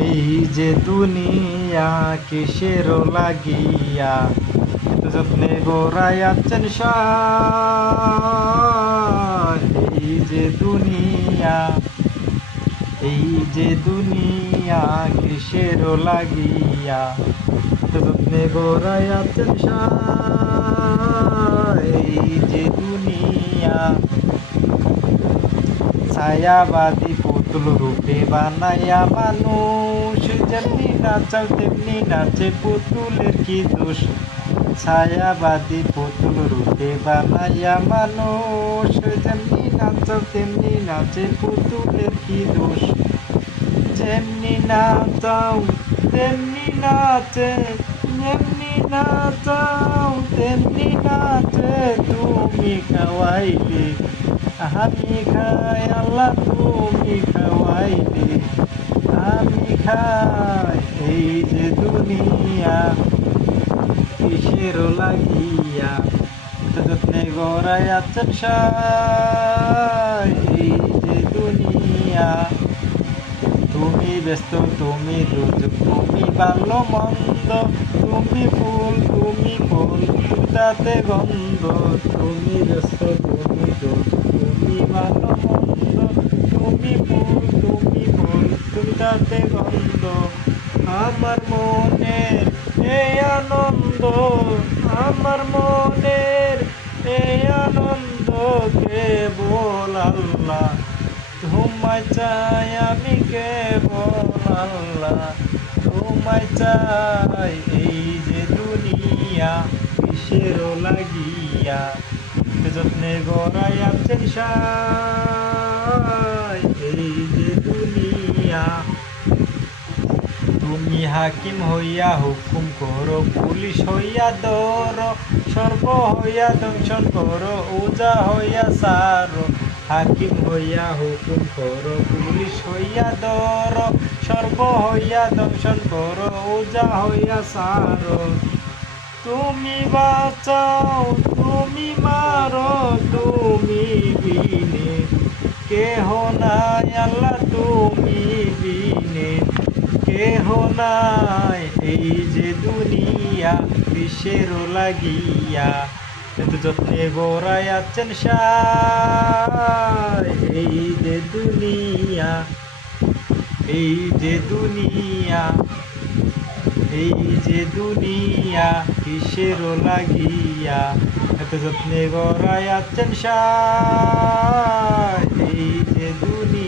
এই যে দুনিয়া কিসের লাগিয়া এত যত্নে গড়াইয়াছেন সায়। এই যে দুনিয়া কিসের লাগিয়া এত যত্নে গড়াইয়াছেন সায়। এই যে দুনিয়া ছায়াবাদী পুতুল রূপে বানাইয়া মানুষ, যেমনি নাচাও তেমনি নাচে পুতুলের কি দোষ। ছায়াবাদী পুতুল রূপে বানাইয়া মানুষ, যেমনি নাচাও তেমনি নাচে পুতুলের কি দোষ। যেমনি নাচাও তেমনি নাচে, যেমনি নাচাও তেমনি নাচে, তুমি খাওয়াইলে আমি খাই আল্লাহ, তুমি খাওয়াইলে আমি খাই। এই যে দুনিয়া কিসের লাগিয়া যত্নে গড়াইয়াছেন সায়। এই যে দুনিয়া তুমি ব্যস্ত, তুমি দুর্যোগ, তুমি ভালো মন্দ, তুমি ফুল, তুমি ফুল, তাতে গন্ধ। তুমি ব্যস্ত, তুমি দুর্যোগ, তুমি ভালো মন্দ, তুমি ফুল, তুমি ফুল, তুমি তাতে গন্ধ। আমার মনের এই আনন্দ, আমার মনের এই আনন্দ কেবল আল্লাহ, তোমায় চাই আমি কেবল আল্লাহ, তোমায় চাই। এই যে দুনিয়া কিসের লাগিয়া যত্নে গড়াইয়াছেন সায়। এই যে দুনিয়া তুমি হাকিম হইয়া হুকুম করো, পুলিশ হইয়া ধরো, সর্ব হইয়া দংশন করো, ওজা হইয়া সারো। হাকিম হইয়া হুকুম করো, পুলিশ হইয়া ধরো, সর্ব হইয়া দংশন করো, ওজা হইয়া সারো। তুমি বাঁচাও, তুমি মারো, তুমি বিনে কেহ নাই আল্লাহ, তুমি বিনে কেহ নাই। এই যে দুনিয়া কিসের লাগিয়া এত যত্নে গড়াইয়াছেন সায়। এই যে দুনিয়া, এই যে দুনিয়া, এই যে দুনিয়া কিসের লাগিয়া এত যত্নে গড়াইয়াছেন সায়।